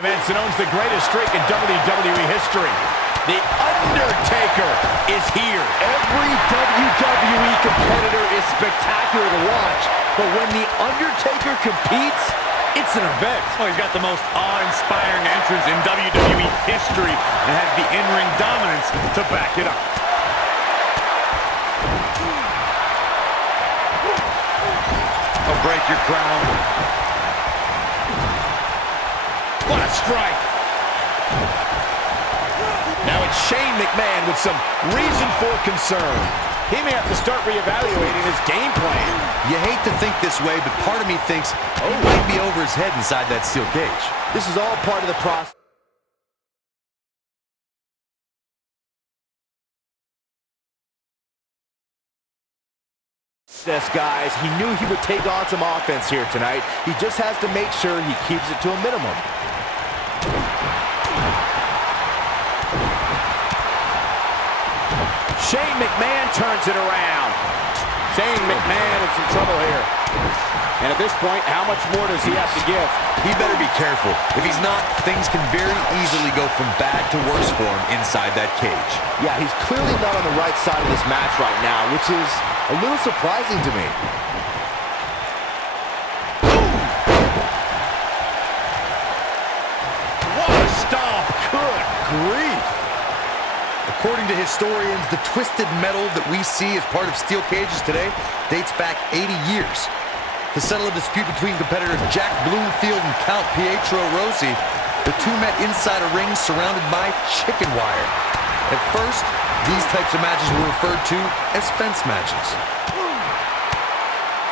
Events and owns the greatest streak in WWE history. The Undertaker is here. Every WWE competitor is spectacular to watch, but when the Undertaker competes, it's an event. Oh, he's got the most awe-inspiring entrance in WWE history and has the in-ring dominance to back it up. Oh, break your crown. What a strike. Now it's Shane McMahon with some reason for concern. He may have to start reevaluating his game plan. You hate to think this way, but part of me thinks he might be over his head inside that steel cage. This is all part of the process. Guys, he knew he would take on some offense here tonight. He just has to make sure he keeps it to a minimum. Shane McMahon turns it around. Shane McMahon in some trouble here. And at this point, how much more does he have to give? He better be careful. If he's not, things can very easily go from bad to worse for him inside that cage. Yeah, he's clearly not on the right side of this match right now, which is a little surprising to me. What a stomp! Good grief! According to historians, the twisted metal that we see as part of steel cages today dates back 80 years. To settle a dispute between competitors Jack Bloomfield and Count Pietro Rossi, the two met inside a ring surrounded by chicken wire. At first, these types of matches were referred to as fence matches.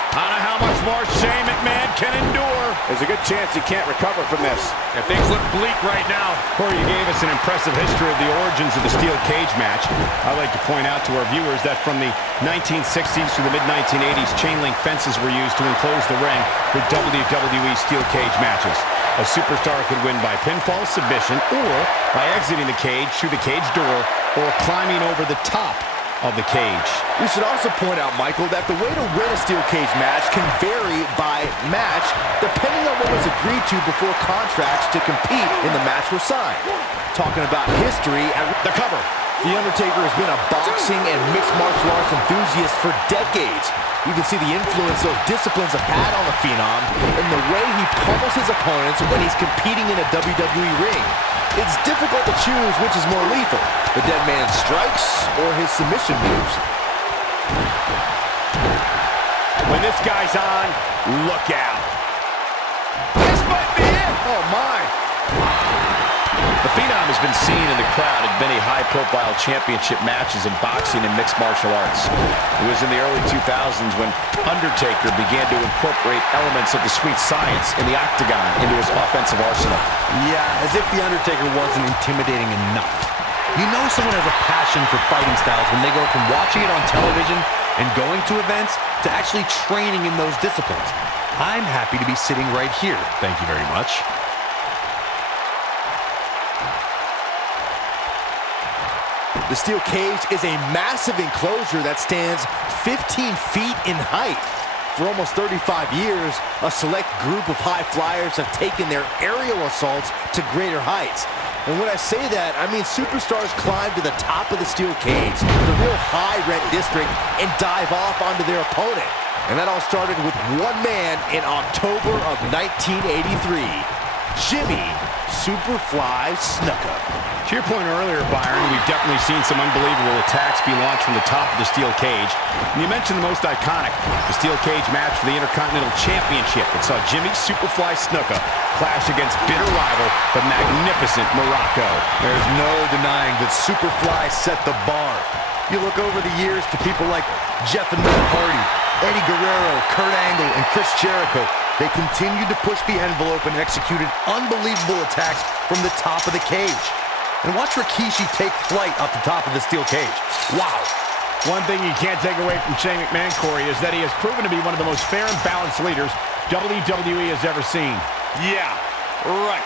I don't know how much more Shane McMahon can endure. There's a good chance he can't recover from this. Yeah, things look bleak right now. Corey, you gave us an impressive history of the origins of the steel cage match. I'd like to point out to our viewers that from the 1960s to the mid-1980s, chain link fences were used to enclose the ring for WWE steel cage matches. A superstar could win by pinfall, submission, or by exiting the cage through the cage door or climbing over the top of the cage. We should also point out, Michael, that the way to win a steel cage match can vary by match depending on what was agreed to before contracts to compete in the match were signed. Talking about history and the cover. The Undertaker has been a boxing and mixed martial arts enthusiast for decades. You can see the influence those disciplines have had on the Phenom in the way he pummels his opponents when he's competing in a WWE ring. It's difficult to choose which is more lethal, the dead man's strikes or his submission moves. When this guy's on, look out. This might be it. Oh, my. The Phenom has been seen in the crowd at many high-profile championship matches in boxing and mixed martial arts. It was in the early 2000s when Undertaker began to incorporate elements of the sweet science in the octagon into his offensive arsenal. Yeah, as if the Undertaker wasn't intimidating enough. You know someone has a passion for fighting styles when they go from watching it on television and going to events to actually training in those disciplines. I'm happy to be sitting right here. Thank you very much. The steel cage is a massive enclosure that stands 15 feet in height. For almost 35 years, a select group of high flyers have taken their aerial assaults to greater heights. And when I say that, I mean superstars climb to the top of the steel cage, the real high rent district, and dive off onto their opponent. And that all started with one man in October of 1983, Jimmy Superfly Snuka. To your point earlier, Byron, we've definitely seen some unbelievable attacks be launched from the top of the steel cage. And you mentioned the most iconic, the steel cage match for the Intercontinental Championship that saw Jimmy Superfly Snuka clash against bitter rival, the magnificent Morocco. There's no denying that Superfly set the bar. You look over the years to people like Jeff and Matt Hardy, Eddie Guerrero, Kurt Angle, and Chris Jericho. They continued to push the envelope and executed unbelievable attacks from the top of the cage. And watch Rikishi take flight off the top of the steel cage. Wow. One thing you can't take away from Shane McMahon, Corey, is that he has proven to be one of the most fair and balanced leaders WWE has ever seen. Yeah, right.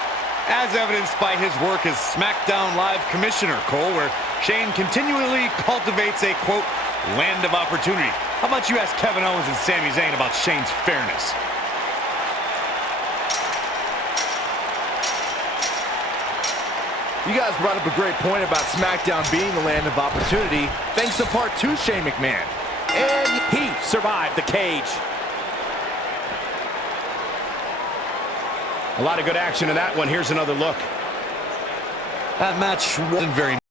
As evidenced by his work as SmackDown Live Commissioner, Cole, where Shane continually cultivates a, quote, land of opportunity. How about you ask Kevin Owens and Sami Zayn about Shane's fairness? You guys brought up a great point about SmackDown being the land of opportunity, thanks in part to Shane McMahon. And he survived the cage. A lot of good action in that one. Here's another look. That match wasn't very